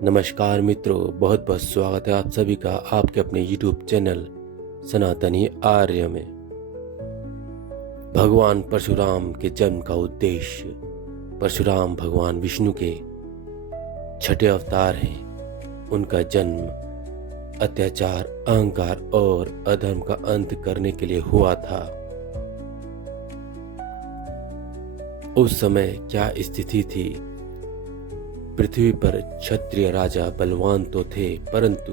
नमस्कार मित्रों, बहुत बहुत स्वागत है आप सभी का आपके अपने YouTube चैनल सनातनी आर्य में। भगवान परशुराम के जन्म का उद्देश्य। परशुराम भगवान विष्णु के छठे अवतार हैं। उनका जन्म अत्याचार, अहंकार और अधर्म का अंत करने के लिए हुआ था। उस समय क्या स्थिति थी? पृथ्वी पर क्षत्रिय राजा बलवान तो थे, परंतु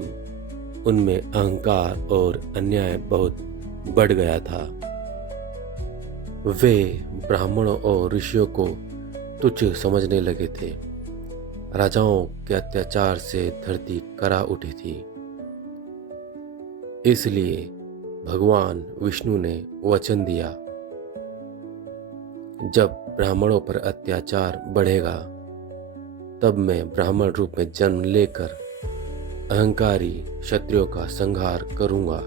उनमें अहंकार और अन्याय बहुत बढ़ गया था। वे ब्राह्मणों और ऋषियों को तुच्छ समझने लगे थे। राजाओं के अत्याचार से धरती करा उठी थी। इसलिए भगवान विष्णु ने वचन दिया, जब ब्राह्मणों पर अत्याचार बढ़ेगा तब मैं ब्राह्मण रूप में जन्म लेकर अहंकारी क्षत्रियों का संहार करूंगा।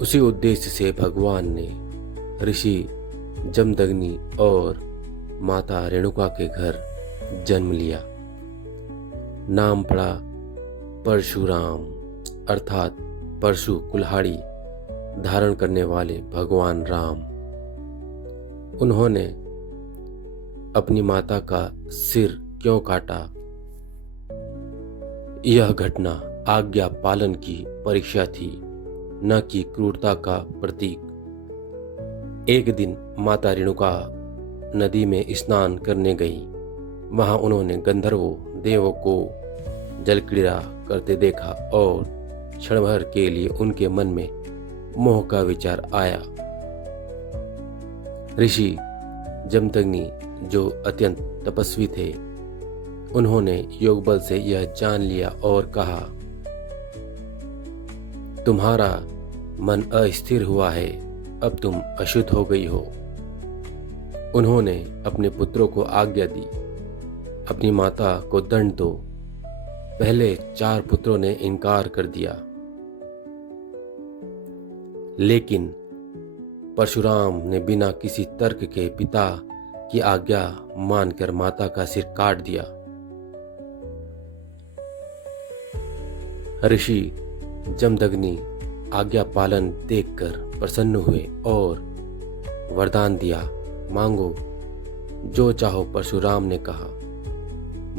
उसी उद्देश्य से भगवान ने ऋषि जमदग्नि और माता रेणुका के घर जन्म लिया। नाम पड़ा परशुराम, अर्थात परशु कुल्हाड़ी धारण करने वाले भगवान राम। उन्होंने अपनी माता का सिर क्यों काटा? यह घटना आज्ञा पालन की परीक्षा थी, न कि क्रूरता का प्रतीक। एक दिन माता रेणुका नदी में स्नान करने गई। वहां उन्होंने गंधर्वों देवों को जल क्रीड़ा करते देखा और क्षण भर के लिए उनके मन में मोह का विचार आया। ऋषि जमदग्नि, जो अत्यंत तपस्वी थे, उन्होंने योग बल से यह जान लिया और कहा, तुम्हारा मन अस्थिर हुआ है, अब तुम अशुद्ध हो गई हो। उन्होंने अपने पुत्रों को आज्ञा दी, अपनी माता को दंड दो। पहले 4 पुत्रों ने इनकार कर दिया, लेकिन परशुराम ने बिना किसी तर्क के पिता की आज्ञा मानकर माता का सिर काट दिया। ऋषि जमदग्नि आज्ञा पालन देखकर प्रसन्न हुए और वरदान दिया, मांगो जो चाहो। परशुराम ने कहा,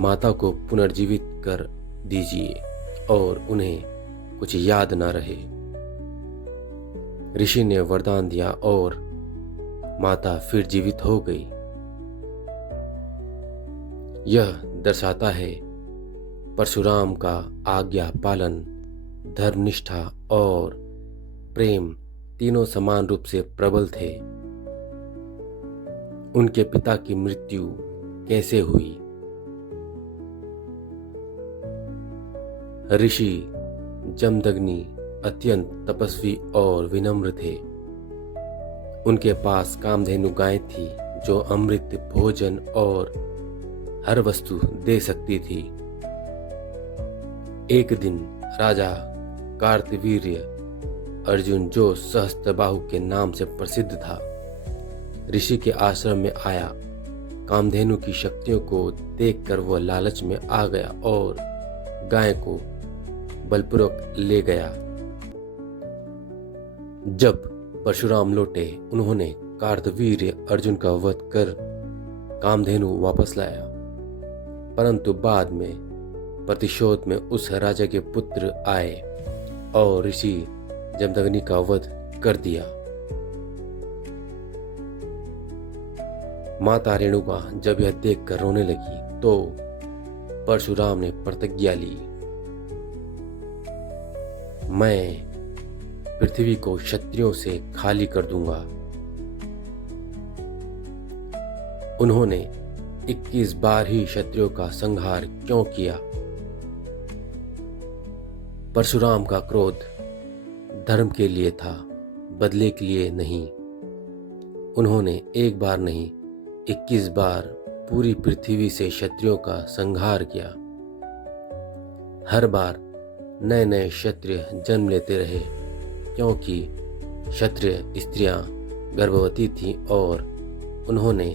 माता को पुनर्जीवित कर दीजिए और उन्हें कुछ याद न रहे। ऋषि ने वरदान दिया और माता फिर जीवित हो गई। यह दर्शाता है परशुराम का आज्ञा पालन, धर्मनिष्ठा और प्रेम तीनों समान रूप से प्रबल थे। उनके पिता की मृत्यु कैसे हुई? ऋषि जमदग्नि अत्यंत तपस्वी और विनम्र थे। उनके पास कामधेनु गाय थी जो अमृत, भोजन और हर वस्तु दे सकती थी। एक दिन राजा कार्तवीर्य अर्जुन, जो सहस्त्रबाहु के नाम से प्रसिद्ध था, ऋषि के आश्रम में आया। कामधेनु की शक्तियों को देखकर वह लालच में आ गया और गाय को बलपूर्वक ले गया। जब परशुराम लौटे, उन्होंने कार्तवीर्य अर्जुन का वध कर कामधेनु वापस लाया, परंतु बाद में प्रतिशोध में उस राजा के पुत्र आए और ऋषि जमदग्नि का वध कर दिया। माता रेणुका जब यह देखकर रोने लगी तो परशुराम ने प्रतिज्ञा ली, मैं पृथ्वी को क्षत्रियों से खाली कर दूंगा। उन्होंने 21 बार ही क्षत्रियों का संहार क्यों किया? परशुराम का क्रोध धर्म के लिए था, बदले के लिए नहीं। उन्होंने एक बार नहीं 21 बार पूरी पृथ्वी से क्षत्रियों का संहार किया। हर बार नए नए क्षत्रिय जन्म लेते रहे, क्योंकि क्षत्रिय स्त्रियां गर्भवती थीं और उन्होंने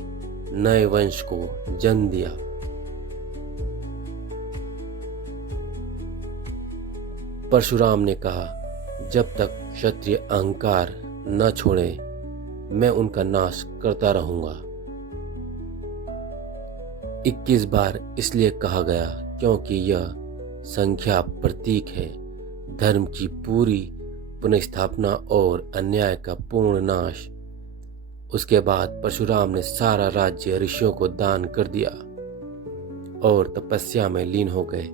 नए वंश को जन्म दिया। परशुराम ने कहा, जब तक क्षत्रिय अहंकार न छोड़े मैं उनका नाश करता रहूंगा। 21 बार इसलिए कहा गया क्योंकि यह संख्या प्रतीक है धर्म की पूरी पुनर्स्थापना और अन्याय का पूर्ण नाश। उसके बाद परशुराम ने सारा राज्य ऋषियों को दान कर दिया और तपस्या में लीन हो गए।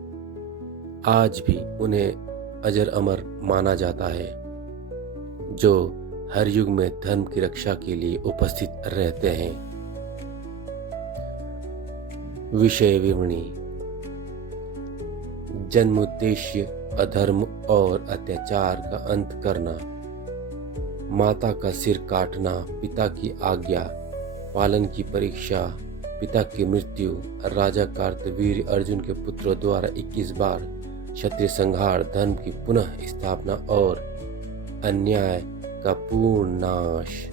आज भी उन्हें अजर अमर माना जाता है, जो हर युग में धर्म की रक्षा के लिए उपस्थित रहते हैं। विषय विवरणी। जन्मोद्देश्य अधर्म और अत्याचार का अंत करना, माता का सिर काटना, पिता की आज्ञा पालन की परीक्षा, पिता की मृत्यु, राजा कार्तवीर्य अर्जुन के पुत्रों द्वारा 21 बार क्षत्रिय संहार, धर्म की पुनः स्थापना और अन्याय का पूर्ण नाश।